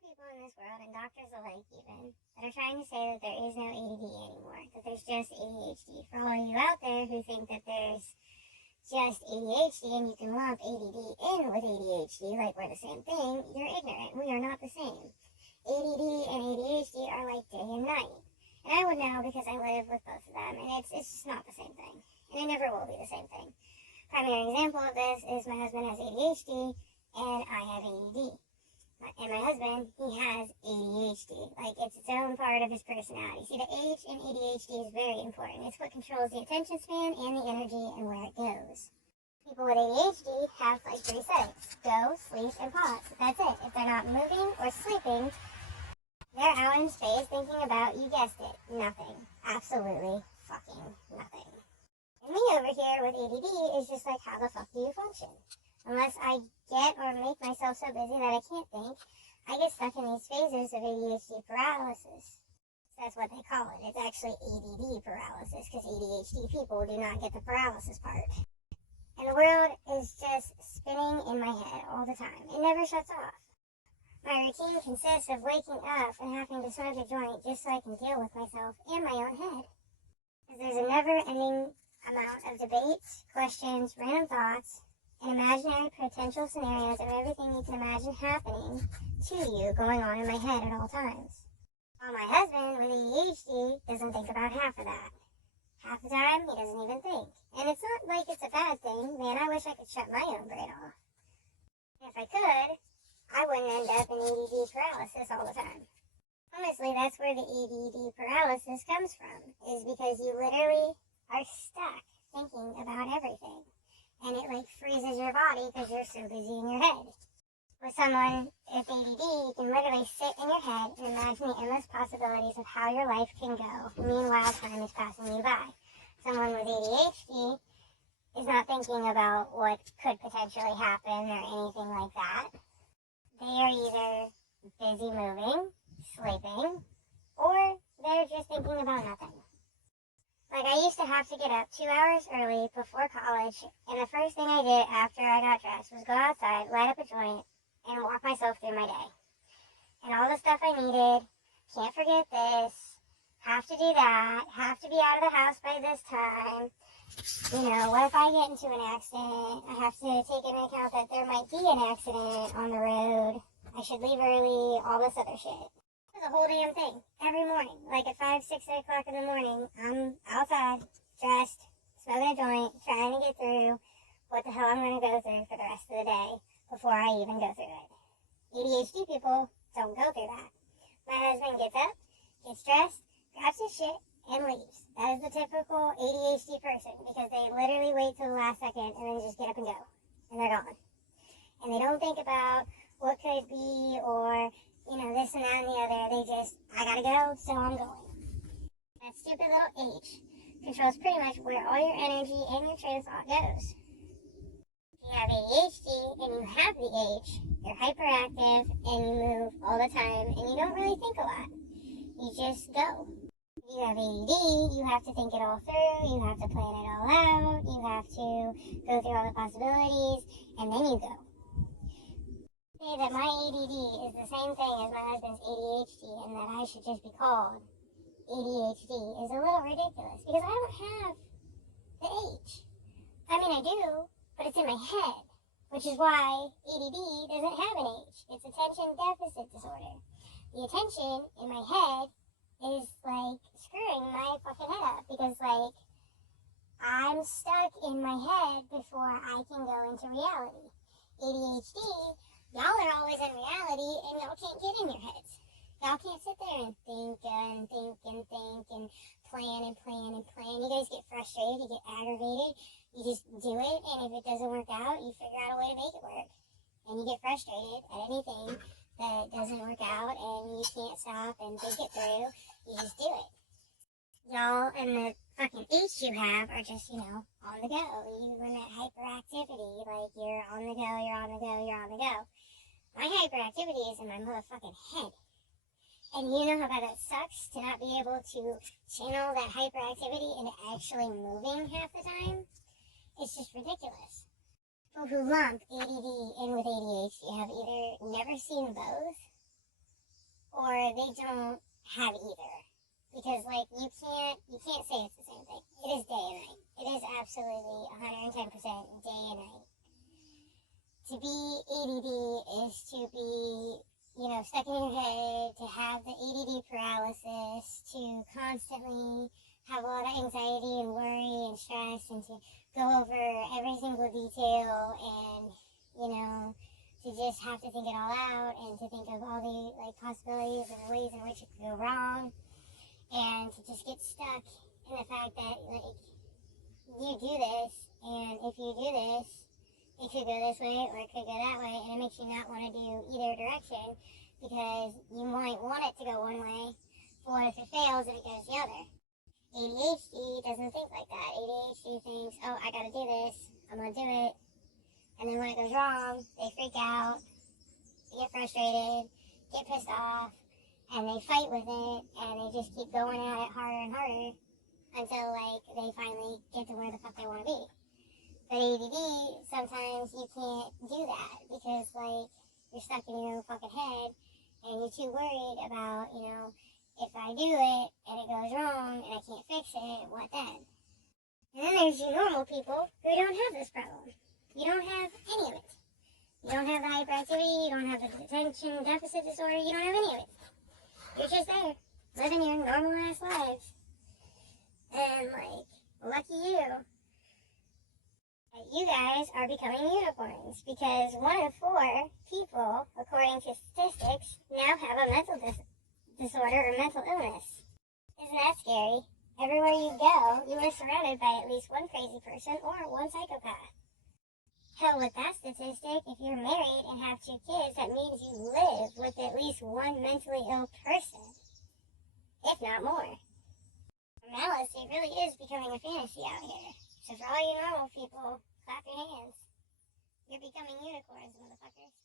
are people in this world, and doctors alike even, that are trying to say that there is no ADD anymore, that there's just ADHD. For all of you out there who think that there's just ADHD and you can lump ADD in with ADHD like we're the same thing, you're ignorant. We are not the same. ADD and ADHD are like day and night. And I would know because I live with both of them, and it's just not the same thing. And it never will be the same thing. Primary example of this is my husband has ADHD and I have ADD. And my husband, he has ADHD. Like, it's its own part of his personality. See, the H in ADHD is very important. It's what controls the attention span and the energy and where it goes. People with ADHD have like 3 settings: go, sleep, and pause. That's it. If they're not moving or sleeping, they're out in space thinking about, you guessed it, nothing. Absolutely fucking nothing. And me over here with ADD is just like, how the fuck do you function? Unless I get or make myself so busy that I can't think, I get stuck in these phases of ADHD paralysis. That's what they call it. It's actually ADD paralysis, because ADHD people do not get the paralysis part. And the world is just spinning in my head all the time. It never shuts off. My routine consists of waking up and having to smoke a joint just so I can deal with myself and my own head. Because there's a never-ending amount of debates, questions, random thoughts, and imaginary potential scenarios of everything you can imagine happening to you going on in my head at all times. While my husband with ADHD doesn't think about half of that. Half the time, he doesn't even think. And it's not like it's a bad thing. Man, I wish I could shut my own brain off. If I could, I wouldn't end up in ADD paralysis all the time. Honestly, that's where the ADD paralysis comes from, is because you literally are stuck thinking about everything. And it like freezes your body because you're so busy in your head. With someone with ADD, you can literally sit in your head and imagine the endless possibilities of how your life can go. Meanwhile, time is passing you by. Someone with ADHD is not thinking about what could potentially happen or anything like that. They are either busy moving, sleeping, or they're just thinking about nothing. Like, I used to have to get up 2 hours early before college, and the first thing I did after I got dressed was go outside, light up a joint, and walk myself through my day. And all the stuff I needed, can't forget this, have to do that, have to be out of the house by this time. You know, what if I get into an accident? I have to take into account that there might be an accident on the road. I should leave early, all this other shit. The whole damn thing, every morning, like at 5, 6, 8 o'clock in the morning, I'm outside, dressed, smoking a joint, trying to get through what the hell I'm going to go through for the rest of the day before I even go through it. ADHD people don't go through that. My husband gets up, gets dressed, grabs his shit, and leaves. That is the typical ADHD person, because they literally wait till the last second and then just get up and go, and they're gone. And they don't think about what could be or, you know, this and that and the other. They just, I gotta go, so I'm going. That stupid little H controls pretty much where all your energy and your train of thought goes. If you have ADHD and you have the H, you're hyperactive and you move all the time and you don't really think a lot. You just go. If you have ADD, you have to think it all through, you have to plan it all out, you have to go through all the possibilities, and then you go. Say that my ADD is the same thing as my husband's ADHD and that I should just be called ADHD is a little ridiculous, because I don't have the H. I mean, I do, but it's in my head, which is why ADD doesn't have an H. It's attention deficit disorder. The attention in my head is like screwing my fucking head up, because like I'm stuck in my head before I can go into reality. ADHD, y'all are always in reality and y'all can't get in your heads. Y'all can't sit there and think and think and think and plan and plan and plan. You guys get frustrated, you get aggravated, you just do it, and if it doesn't work out, you figure out a way to make it work. And you get frustrated at anything that doesn't work out and you can't stop and think it through, you just do it. Y'all and the fucking H you have are just, you know, on the go. You in that hyperactivity, like you're on the go, you're on the go, you're on the go. My hyperactivity is in my motherfucking head. And you know how bad that sucks to not be able to channel that hyperactivity into actually moving half the time? It's just ridiculous. People who lump ADD in with ADHD have either never seen both, or they don't have either. Because, like, you can't say it's the same thing. It is day and night. It is absolutely 110% day and night. To be ADD is to be, stuck in your head, to have the ADD paralysis, to constantly have a lot of anxiety and worry and stress, and to go over every single detail, and, to just have to think it all out, and to think of all the, possibilities and ways in which it could go wrong, and to just get stuck in the fact that, you do this, and if you do this, it could go this way or it could go that way, and it makes you not want to do either direction because you might want it to go one way, for if it fails, then it goes the other. ADHD doesn't think like that. ADHD thinks, oh, I gotta do this, I'm gonna do it, and then when it goes wrong, they freak out, they get frustrated, get pissed off, and they fight with it, and they just keep going at it harder and harder until, they finally get to where the fuck they want to be. But ADD, sometimes you can't do that because, you're stuck in your own fucking head and you're too worried about, if I do it and it goes wrong and I can't fix it, what then? And then there's you normal people who don't have this problem. You don't have any of it. You don't have the hyperactivity, you don't have the attention deficit disorder, you don't have any of it. You're just there, living your normal ass lives. And, lucky you. You guys are becoming unicorns because 1 in 4 people, according to statistics, now have a mental disorder or mental illness. Isn't that scary? Everywhere you go, you are surrounded by at least one crazy person or one psychopath. Hell, with that statistic, if you're married and have 2 kids, that means you live with at least one mentally ill person, if not more. For Malice, it really is becoming a fantasy out here. So for all you normal people, clap your hands. You're becoming unicorns, motherfuckers.